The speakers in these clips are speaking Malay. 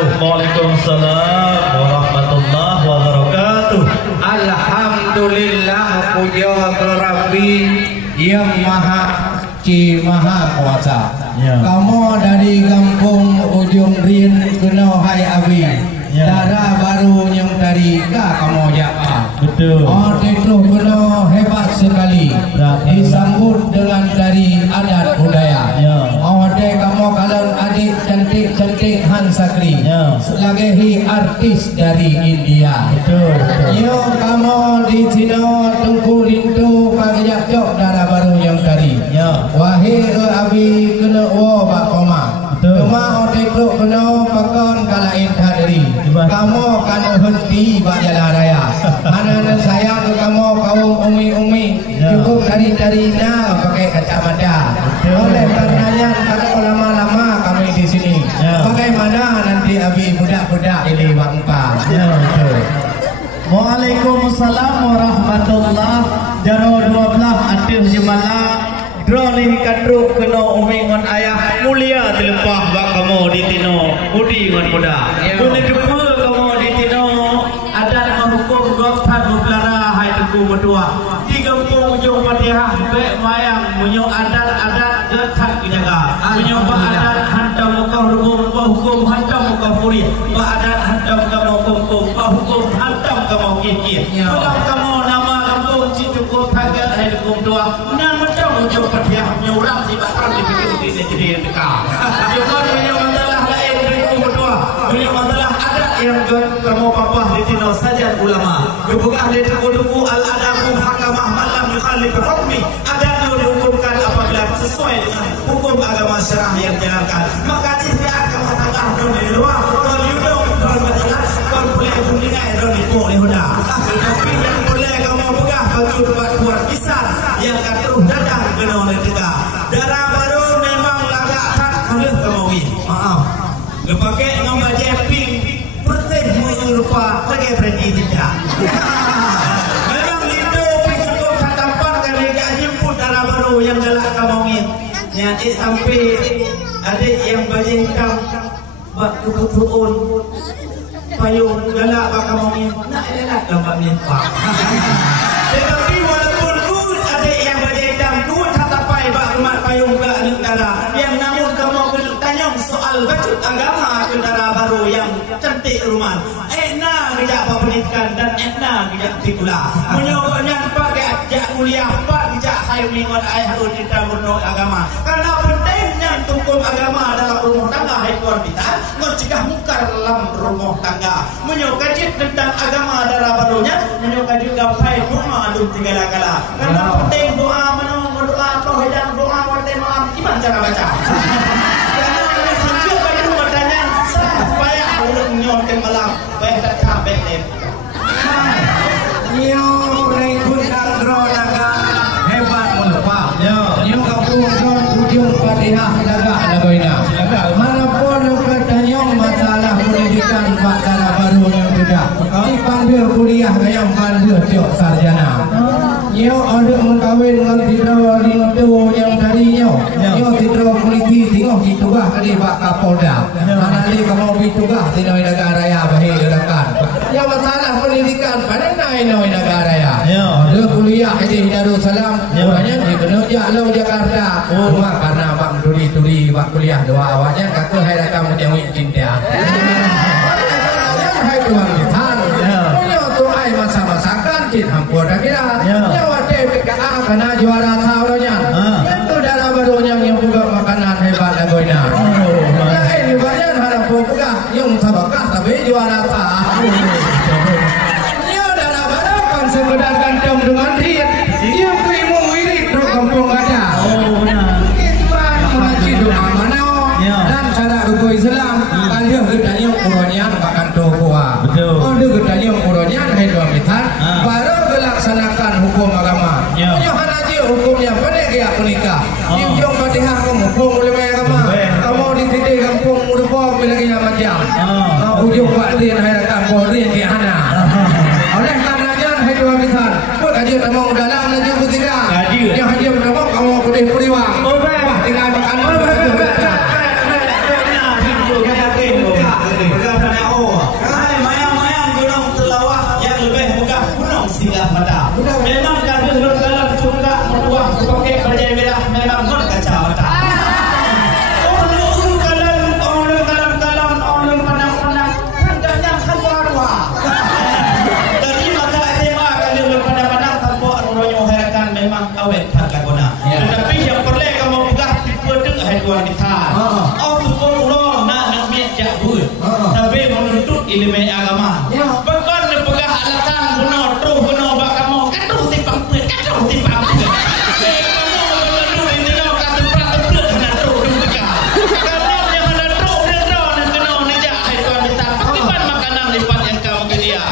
Waalaikumsalam warahmatullahi wabarakatuh. Alhamdulillah, puja Rabbi yang maha maha kuasa. Kamu dari kampung ujung rin kena hai abi. Darah baru yang dari kamu jaka. Betul. Oh itu kena hebat sekali. Disambut dengan dari adat budaya. Oh kamu kalau adik cantik Han Sakri. Lagi artis dari India. Betul. Yo kamu di Cina Tungku Lintu kagak jok darah baru yang tadi. Wahai abi kena Pak Koma. Cuma itu kena pakon kalain hadiri. Kamu kan henti Pak Jalan Raya. Anak-anak sayang kamu kaum umi-umi cukup dari-darinya pakai kacamata. Oleh karenanya kalau lama-lama kami di sini. Bagaimana nanti abi budak-budak ini bangka. Waalaikumsalam warahmatullahi jaro 12 atif jemalah droni kadruk kena umi ngon ayah mulia dilepah bak kamu di tino udi ngon muda kene depa kamu di tino adat hukum gophan belara hai teku medua di kampung ujung Fatihah be mayang munyo adat getak jaga munyo adat hantam muka hukum hantam muka puri adat hantam kamu hukum hantam kamu kiki kalau kamu nama kampung Cicukup Tagat hai teku medua nan macam ujung Fatihah nyurang si bakal di jadi dekat cuma munyo masalah lain teku medua munyo masalah adat yang kamu papah di tino saja ulama dukung ahli duku al-adabu hakamah malam yukhalif hukmi adat dihukumkan apabila sesuai dengan hukum agama syarah yang dijalankan maka dia akan mengatakan di luar kalau yudung kalau berjalan kalau boleh bunyinya eroni boleh huda tapi yang boleh kamu pegah baju debat buat kisah yang katuh datang ke oleh kita darah baru memang lagak tak boleh kamu maaf lepakai ngomong jeping perteh merupa lagi berani tidak memang itu cukup katapan kali gak jemput darah baru yang galak kamongin nyati sampai adik yang baju hitam bak kebutuhan payung galak bak kamongin nak elak gambar melimpah tetapi walaupun kun adik yang baju hitam kun katapai bak kemat payung gak negara yang namun kamu tanyong soal bacot agama ke darah baru yang cantik rumah enak kerja apa pendidikan dan enak kerja tikula menyokongnya pakai ajak kuliah pak kerja saya mengingat ayah kita menurut agama karena pentingnya hukum agama dalam rumah tangga haikor kita mencegah mungkar dalam rumah tangga menyokongnya tentang agama darah barunya menyokongnya juga baik doa adum segala kala karena penting doa menunggu doa atau hidang doa waktu malam gimana cara baca nyontek malam baik tak capek deh yo naik kuda drone naga hebat melupa yo kampung drone ujung Fatihah laga manapun katanya masalah pendidikan Pak darah baru yang tidak di panggil kuliah yang panggil tiok sarjana yo ada mengkawin dengan tidro lintu yang tadinya yo tidro polisi tengok ditugah kali Pak Kapolda mana ni kamu ditugah di negara raya bahaya gerakan yang masalah pendidikan pada negara raya ada kuliah di Darussalam orangnya di Benerja Lau Jakarta cuma karena Pak turi Pak kuliah doa awaknya kata hai kamu jamin cinta hai tuan lisan punya tu ai masa-masakan cint hampur dah kira nyawa PKA kena juara tahunnya itu darah barunya yang buka makanan hebat lagoina ini banyak harap buka yang sabakah tapi juara tahun dia darah baru kan sekedar ganteng dengan dia dia keimung wirid di kampung ada itu kan mengaji doa mana dan cara rukun Islam kan dia gedanya kuronian bahkan doa oh dia gedanya kuronian hedon mitan baru melaksanakan hukum agama punya haji hukumnya pada dia menikah ujung Fatihah kamu hukum ulama agama kamu di titik kampung muda lagi macam ujung Fatihah hari kampung dia di hana oleh karenanya hai dua misal buat haji kamu dalam haji tidak yang haji kamu kamu boleh periwang wah tinggal makan tapi menuntut ilmu agama. Bukan pegah alatan kuno terus kuno bak kamu katuh tipang pet katuh tipang pet.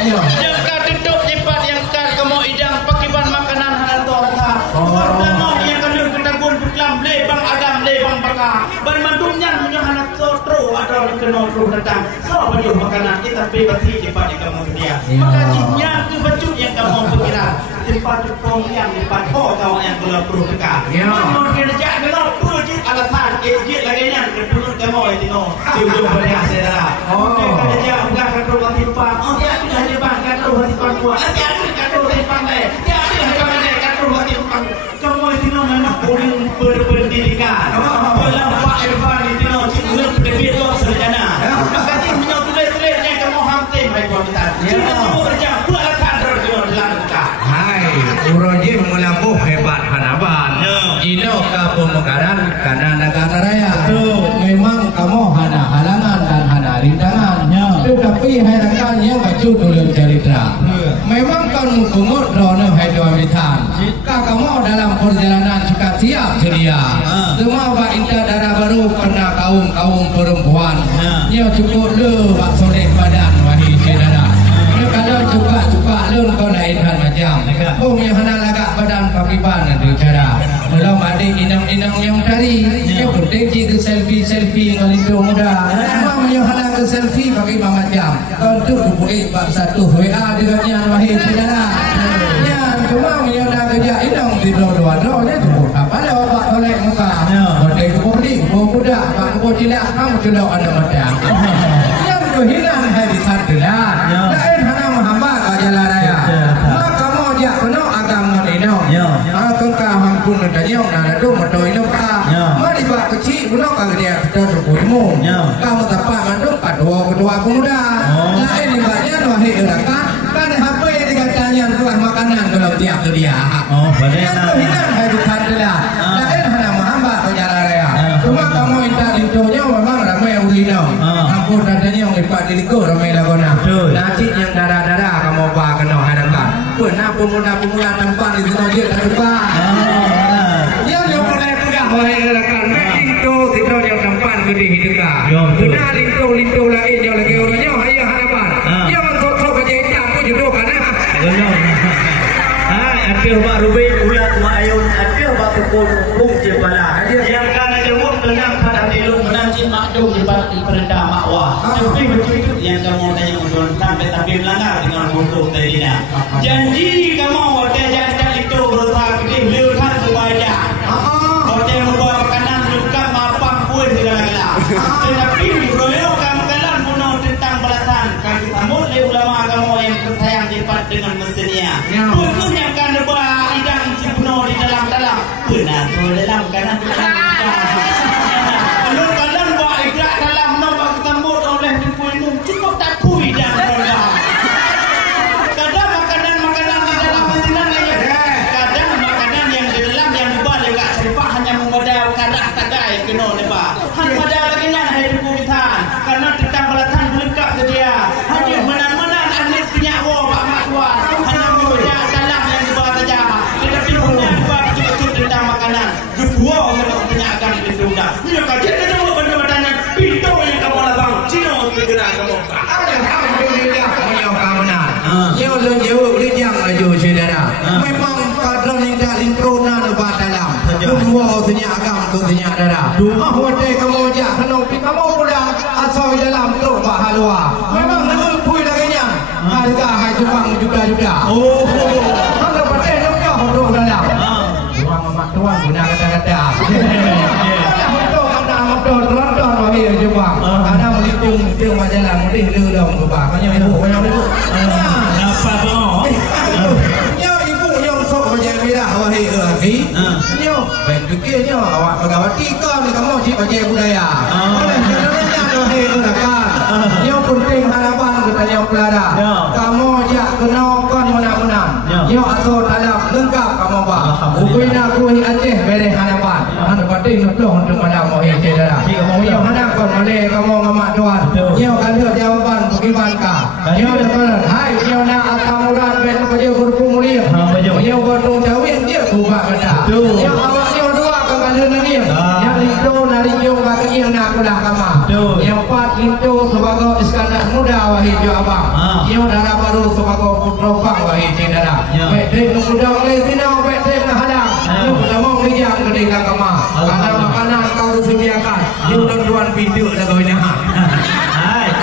Yang kau duduk cepat yang kau mau idang pakiban makanan halal tu rata. Pertama yang kau kita gun berkelam lebang adam lebang baka. Bermandunya punya anak sotro ada kena terus datang. So baju makanan kita bebati cepat yang kamu sedia. Maka yang ke baju yang kamu berkira cepat pom yang cepat oh kau yang kau perlu beka. Mau kerja kena perlu alasan ejit lagi yang perlu kamu itu no. Jujur pada saya. Oke kerja enggak perlu timpang. Oh ya tidak timpang katu hati pangkuan. Nanti ada katu hati pandai. Ya ada katu hati pang. Kamu itu no memang orang berpendidikan. Dalam Pak Irfan itu no cikgu lebih tua sarjana. Maka cikgu tulis-tulis yang kamu hampir mereka kita. Cikgu semua kerja buatlah kader itu dalam kita. Hai, uroji mulabuh hebat hanaban. Ino ka pemekaran karena negara raya. Memang kamu hana halangan dan hana rintangan. Tetapi harakan yang baju dalam cerita. Memang kamu kumut rono hidupkan bitan. Kamu dalam perjalanan juga siap sedia. Semua bak indah darah baru pernah kaum perempuan. Yang cukup le bak soleh badan wahai saudara. Kalau cuka lun kau naikkan macam. Oh yang hana lagak badan pakiban nanti cara. Belum ada inang-inang yang tadi. Yang penting jika selfie dengan itu muda. Memang yang hana ke selfie pakai macam. Untuk buat bak satu WA dengannya wahai saudara. Yang cuma yang nak kerja inang di dua-duanya cukup. Apa ada bak oleh muka. Berdek kebudi, muda, bak kebudi lah. Kamu sudah ada macam. Yang kehilangan hari satulah. Lain hana Muhammad jalan raya. Maka mau dia penuh agama ini. Kengkah hampun nadanya nada tu motor ini ka. Mari bak kecil penuh kagak dia kita sepuimu. Kamu dapat manduk kedua pemuda. Lain ibadnya wahai orang kan apa yang dikatanya tuah makanan kalau tiap tu dia. Yang kehilangan hari satulah. Lain hana Muhammad jalan raya. Cuma kamu minta lintunya memang ramai urino. Hampun nadanya yang lipat diliku ramai lagona. Nasi yang darah-darah kamu bawa kena hadapan. Pernah pemuda-pemuda tampan di sana je tak lupa. Yang mulai pegang wahai rakan. Lintu tidak yang tampan gede hidupkan. Sudah lintu lain yang lagi orangnya ayah hadapan. Yang untuk kerja itu aku jodoh kan? Ada mak rubi ulat mak ayun. Ada mak pukul jebala. Yang kana jemut tenang pada dilung menanci makdum di perintah makwah. Tapi begitu yang kamu tanya untuk sampai tapi melanggar dengan hukum tadinya. Janji kamu hotel jangan itu berusaha gede lihat supaya hotel membawa makanan lengkap mapan pun segala-gala. Tetapi royo kamu kalan puno tentang balasan kami tamu ulama kamu yang tersayang cepat dengan mesinnya. Putus yang kan berbuat idang cipuno di dalam-dalam. Benar tu dalam kanan. Kalau kalian buat ikrar dalam nombor ketemu oleh dipuinu cukup tak pui dan rendah. Kadang makanan di dalam makanan kadang makanan yang di dalam yang dibuat dekat cerpak hanya memodal kadah tagai kena lepas. Hanya modal lagi nak hidup kubitan karena tentang belatan lengkap sedia. Hanya menan-menan anis penyawa pak mak tua. Hanya memodal dalam yang dibuat saja. Tetapi punya dibuat cukup tentang makanan. Gebuah orang penyakan itu dah. Ia kajian ada benda badannya pintu yang kamu labang. Cino segera kamu. Alhamdulillah punya kawanan. Yang lu jauh rijang laju saudara. Memang kadang tidak lingkrona lebat dalam. Kedua tanya agam tu tanya darah. Hotel kamu jak kenal kamu pula asal dalam tu pak halwa. Memang nak pui laginya. Harga hai cuma juta-juta. Oh. Kalau pakai nak hotel dalam. Uang mak tuan guna kata-kata. Hotel kata hotel ronton wahai jumpa. Ada melitung majalah mudih lu dong lupa. Kanya ibu. Apa kau? Nyo ibu nyo sok baca merah wahai akhi. Nyo baik fikirnya awak megawati kau ni kamu cik baca budaya. Sebenarnya wahai rakan. Nyo penting harapan kita yang pelada. Kamu jak kena kon mana-mana. Nyo asal dalam lengkap kamu bah. Upina kuih Aceh bereh harapan. Hana penting untuk malam wahai saudara. Nyo hana kon malay kamu ngamak tuan. Nyo kalau jauh Ibanka. Yang terkenal, hai yang nak atamuran ben kerja berpumulia. Yang bertung jawin dia buka kata. Yang awaknya dua kembali nanti. Yang lindo nari jong bagi yang nak kuda kama. Yang empat lindo sebagai Iskandar muda wahai jo abang. Yang darah baru sebagai putra bang wahai cendera. Bedek kuda oleh sini, bedek nak hadang. Yang pertama kerja ketika kama. Ada makanan kau sediakan. Yang tuan video dah kau ini.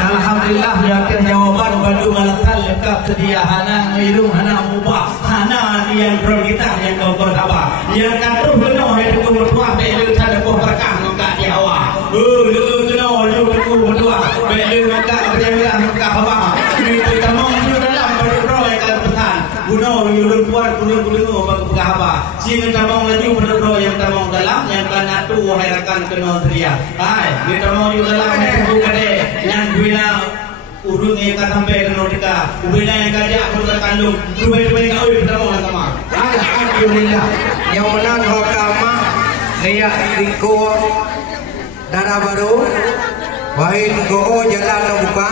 Alhamdulillah yakin jawaban bantu malakal lekap sedia hana ngirung hana mubah hana yang kita yang kau apa yang katu benar itu berdua belu ada berkah enggak di awal lu benar lu berdua belu enggak berjalan enggak apa itu tamang itu dalam berdua yang pesan guna lu buat guna enggak apa sini tamang laju berdua yang tamang dalam yang kan atu herakan kena sedia hai di tamang itu dalam itu kade yang bina urut ni kan sampai ke notika ubina yang kajak pun kandung dubai kau itu dalam orang kamar alhamdulillah yang menang hokama lihat tiko darah baru wahai tiko jalan buka